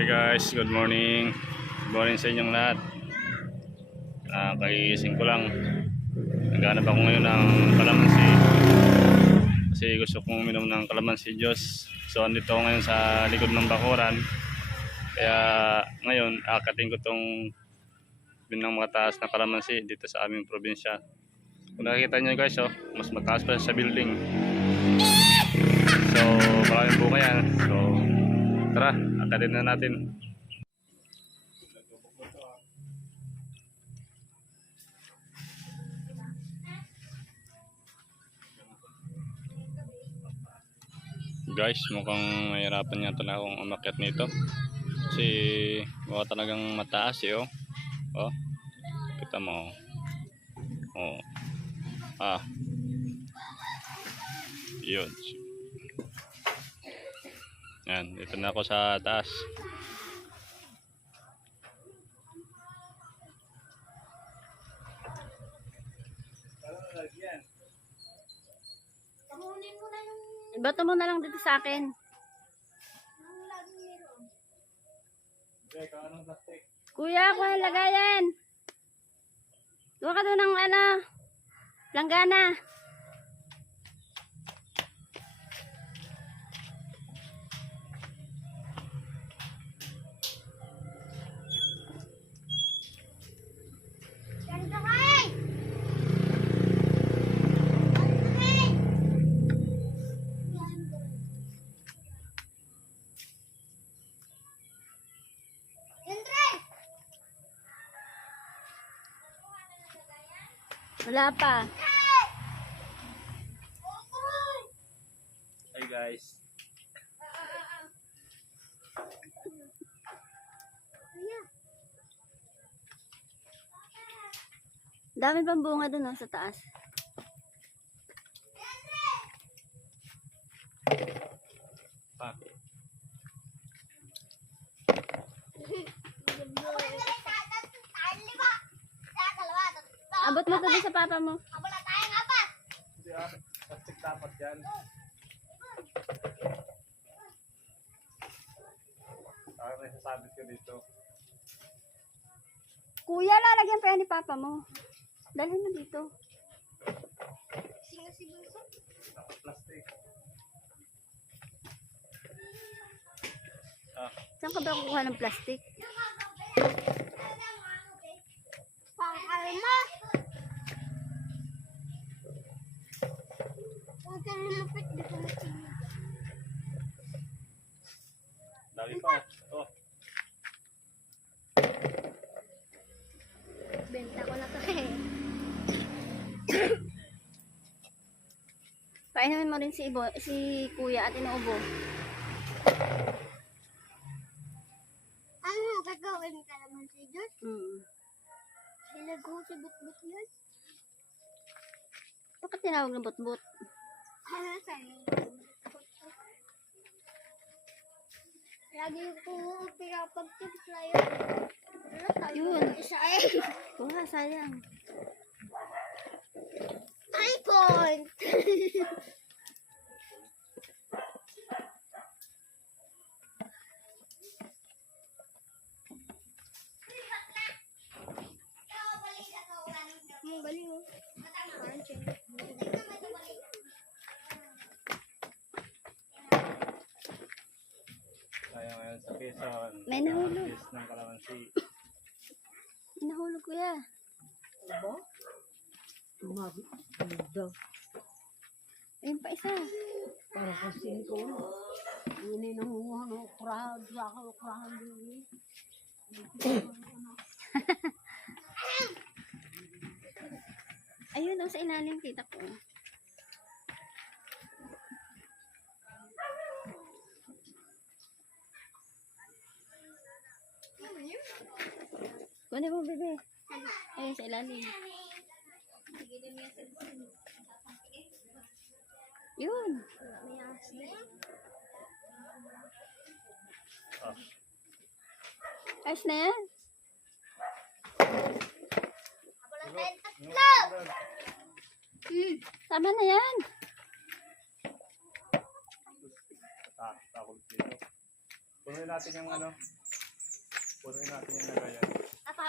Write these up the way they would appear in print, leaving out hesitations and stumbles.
Hi guys, good morning. Good morning sa inyong lahat. Kagising ko lang. Naghanap ako ngayon ng kalamansi. Kasi gusto kong uminom ng kalamansi juice. So andito ako ngayon sa likod ng bakuran. Kaya ngayon akatin ko tong binang mataas na kalamansi dito sa aming probinsya. Kung nakikita nyo guys, mas mataas pa sa building. So maraming buka yan. So tara, akatin na natin. Guys, mukhang mahirapan nga talaga akong umakyat nito kasi mukha talagang mataas oh, kita mo yun yan, dito na ako sa taas. Ibato mo na lang dito sa akin. Kuya, kuha lagayan. Duha ka doon ng langgana. Wala pa. Hey guys. Dami pang bunga doon sa taas. Abot mo to sa papa mo. Plastic dapat yan. May sasabit ko dito. Kuya, lalagyan pa yan ni papa mo. Dalhin mo dito. Dapat plastic. Saan ka ba kukuha ng plastic? Pang-alma! Huwag kang lumapit, di ko matigil. Dali pa. Oh. Benta ko na to Painumin mo rin si kuya at inuubo. Ano gagawin ka naman si Diyos? Silago si Butbut yun? Bakit tinawag na butbut? Ano sa'yo? Lagi ko pinapag-tips na yun. Ano tayo? Yun. Isa eh. Kuha, sayang. iPhone! Galing mo. Tayo ngayon sa Quezon. May nahulog. Taste ng kalamansi. Nahulog kuya. Ba? Umabi. Ano Ayun pa isa. para kasi ito. Ini nangunguha ng ukrahan. Saka ukrahan din. Ayun sa ilalim kita ko. Kunin mo bebe. Ayun sa ilalim. Yun. Ayos na yan. Tama na yan. Takot dito. Punuin natin yung ano. Punuin natin yung lagayan. Apa.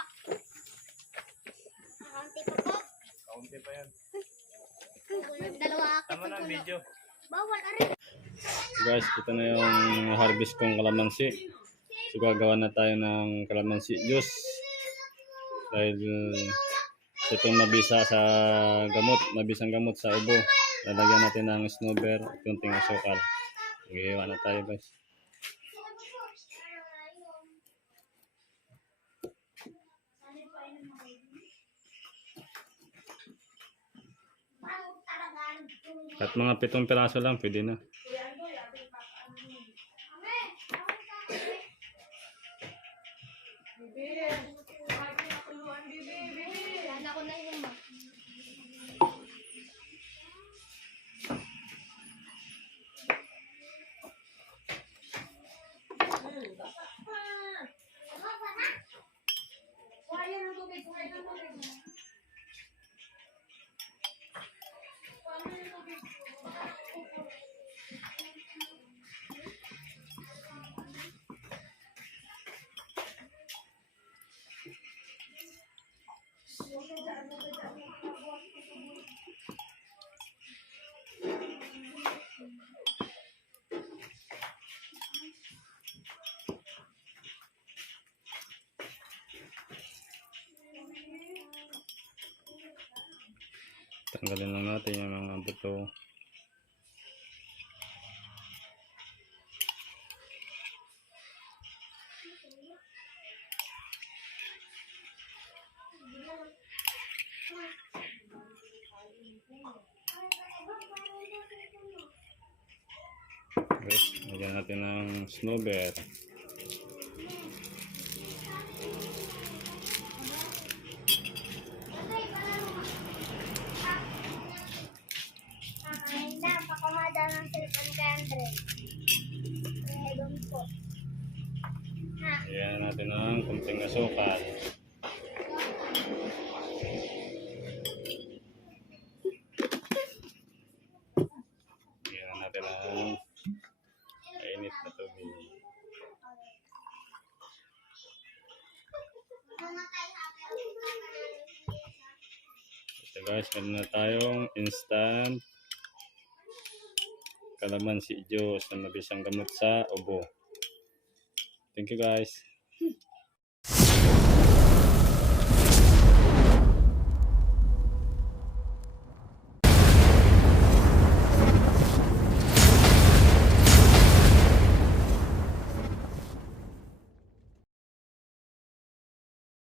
Kaunti pa po. Kaunti pa yan. Dalawa Tama na ang video. Bawal arin. Guys, ito na yung harvest kong kalamansi. So gagawa na tayo ng kalamansi juice. Dahil itong mabisa sa gamot, mabisang gamot sa ubo. Lalagyan natin ng snowber at kunting asukal. Magawa na tayo guys. At mga 7 piraso lang, pwede na. Wala ko na yun. Tanggalin lang natin yung mga buto. Guys, lagyan natin ng snowber. Ay na, pakumada ng cellphone kay Andre. Ay, doon po. Ha? Lagyan natin ng kunting asukal. Lagyan natin ng mainit na tubig. So guys, meron na tayong instant kalamansi juice na mabisang gamot sa ubo. Thank you guys.